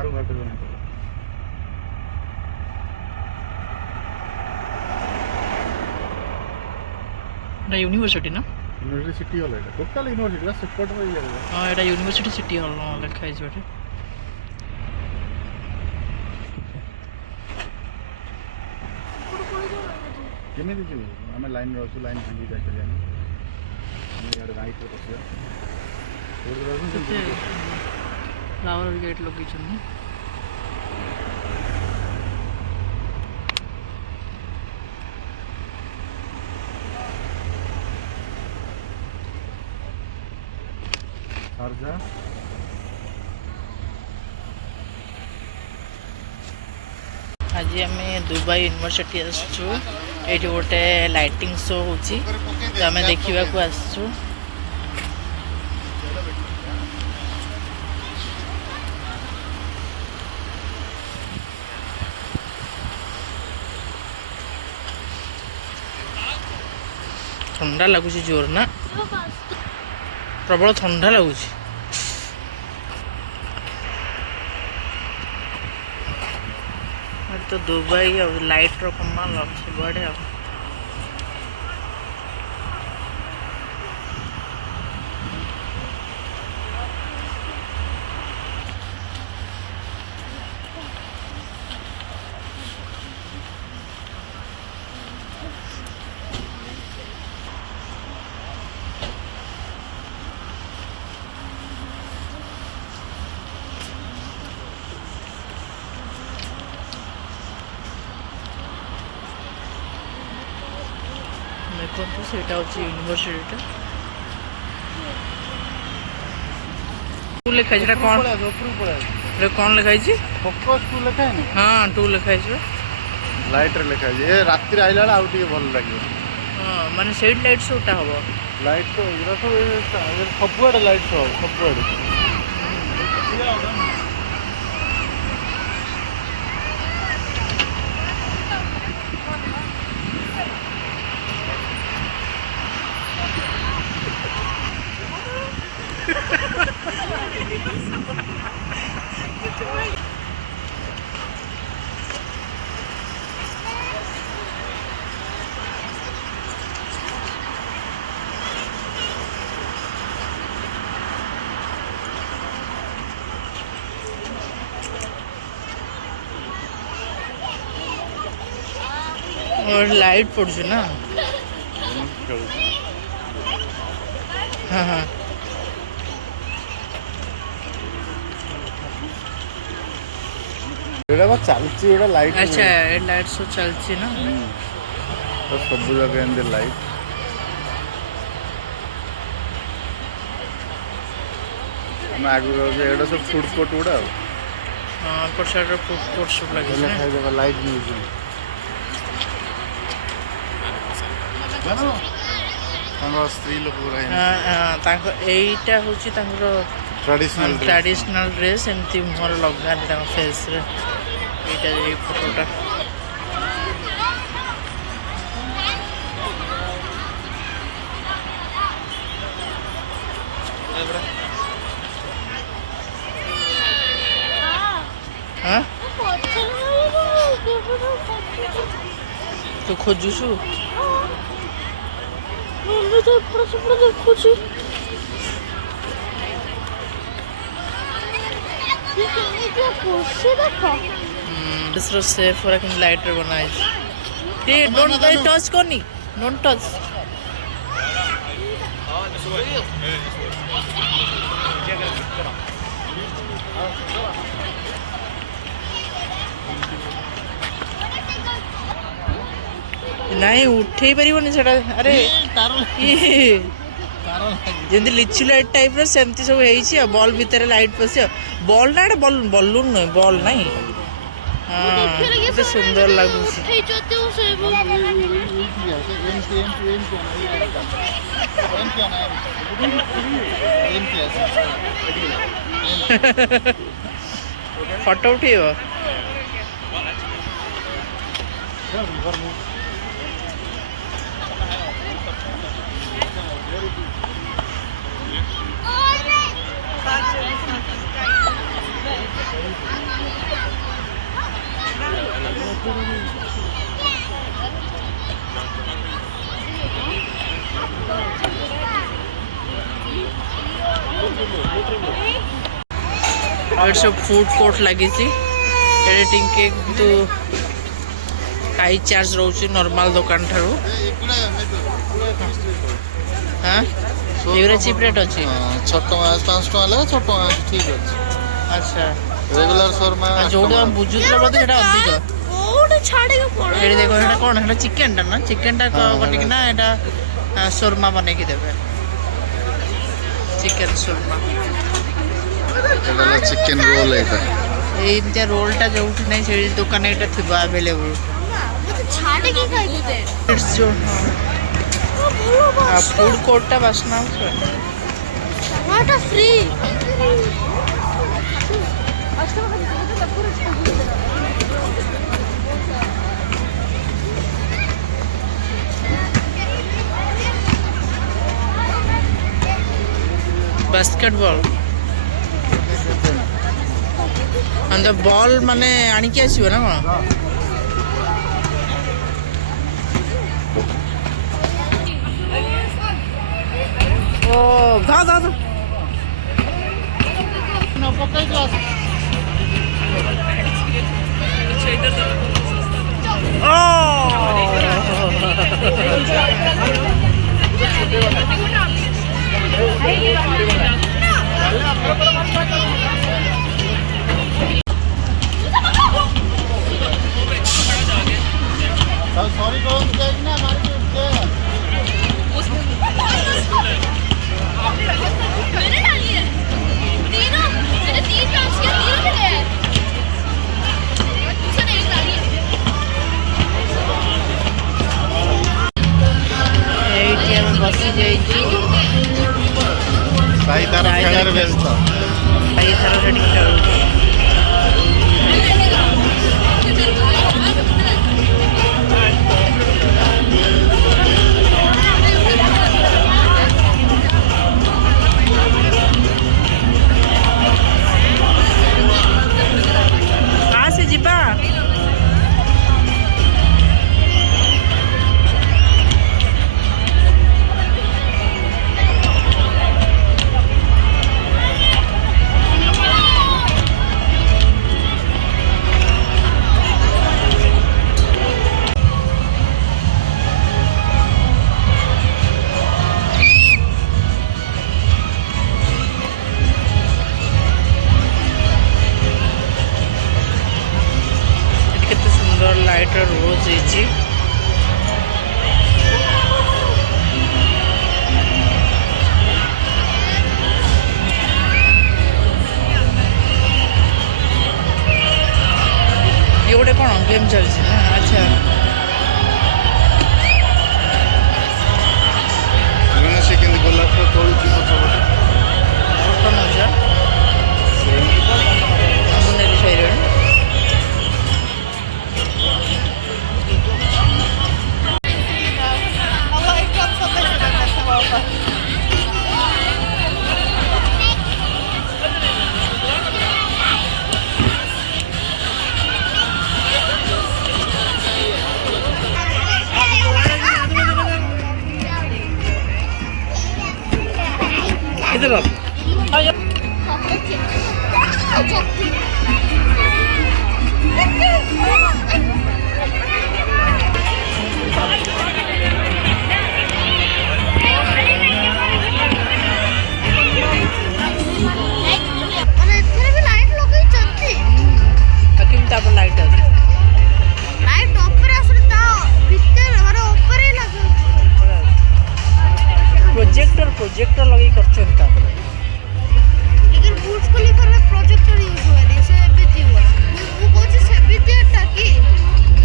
ବାହାରୁ ଘାଟରେ यूनिवर्सिटी ना यूनिवर्सिटी सिटी हॉल है टोटल यूनिवर्सिटी बस सेपट में ये हां एटा यूनिवर्सिटी सिटी हॉल लिखा है बेटे केमिति ଯିବୁ ଆମେ ଲାଇନ୍ ରେ ଅଛୁ ଲାଇନ୍ ଯିବି ଯାଇତେ ଯାନି ଆମେ ଇଆଡ଼େ ରାଇଟ୍ ରେ ବସିବା କୋଉଠି ରହିବୁ फ्लावर गेट लोकेशन में शारजा आज आम दुबई यूनिवर्सिटी आसचु ये गोटे लाइटिंग शो होची तो आम देखा आसचु ठंडा लगुच जोर ना प्रबल ठंडा लगुच तो दुबई लाइट कमाल सबुआड़े देखो सेटा होची यूनिवर्सिटी टू लिखा है कौन रे कौन लिखा है फोकस टू लिखा है हां टू लिखा है लाइट रे लिखा है ये रात्रि आइला बेला आउ टिके भल लागियो हां माने सेट लाइट शोटा हबो लाइट तो इरा तो सबुआडे लाइट शो सबुआडे और लाइट पड़छ ना हाँ हाँ एडा बा चलची एडा लाइट अच्छा लाइट शो चलची ना तो सब जगह एंड लाइट हम आगु एडा सब फूड कोर्ट उडा हां पर साइड फूड कोर्ट सब लगे ले खाइ देबा लाइट म्यूजियम जानो हम स्त्री लोग पूरा हां ताको एटा होची ताको ट्रेडिशनल ड्रेस एमती मोर लगा ताको फेस रे एटा जे फोटोटा हाँ तो खोजुसु दूसरा सेफ और एक लाइटर बनाए ये डोंट टच करनी डोंट टच नहीं उठे पारिबनी सेटा अरे जमी लिचु लाइट टाइप सेमती सब है बॉल भितर लाइट पश बॉल ना बलून नुह बॉल ना हाँ तो सुंदर लगुच फोटो उठेब और सब फूड कोर्ट लगी एडिटिंग के तो काई चार्ज रोचे नॉर्मल दुकान ठारू हां एवरे चीप रेट अछि छोट 5 टका ले छोट ठीक अछि अच्छा रेगुलर शर्मा जोड हम बुझुतला बते एटा अधिक कोड छाडे के पड़े एडी देखो एटा कोन एटा चिकन टा ना चिकन टा कोटी कि ना एटा शर्मा बने के देबे चिकन शर्मा एटा चिकन रोल एटा एटा रोल टा जोठी नै से दुकान एटा थिबा अवेलेबल छाडे के खाइ दे इट्स जो फूड कोर्ट टा बसना व्हाट अ फ्री बास्केटबॉल अंद बॉल माने आनी के आसीबो ना कोन ओ गा गा न पकाई क्लास सॉरी कौन देखना हमारे मैंने डाली है तीनों मैंने 3 टॉस किया तीनों मिले हैं उसने एक डाली है एटीएम में बसी जाई भाई तारा खेलर व्यस्त भाई तारा रेडी खेल लाइट रोज है ये गोटे कौन गेम चलती ना अच्छा सेकेंड गोलाप तोड़ी पछपटे कौन हो इधर प्रोजेक्टर लगे करछन लेकिन बुर्ज खलीफा में प्रोजेक्टर यूज हुआ है से एबीटी हुआ वो कोच से एबीटी टाकी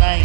नहीं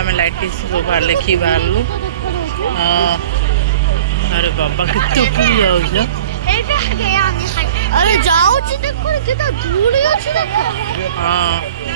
आम लाइट सब बाहर लेखी बाहरलु हाँ अरे बाबा कितने ऊपर जाऊँ अरे जाऊँ देखो कितना धूल ଅଛି ଦେଖ हाँ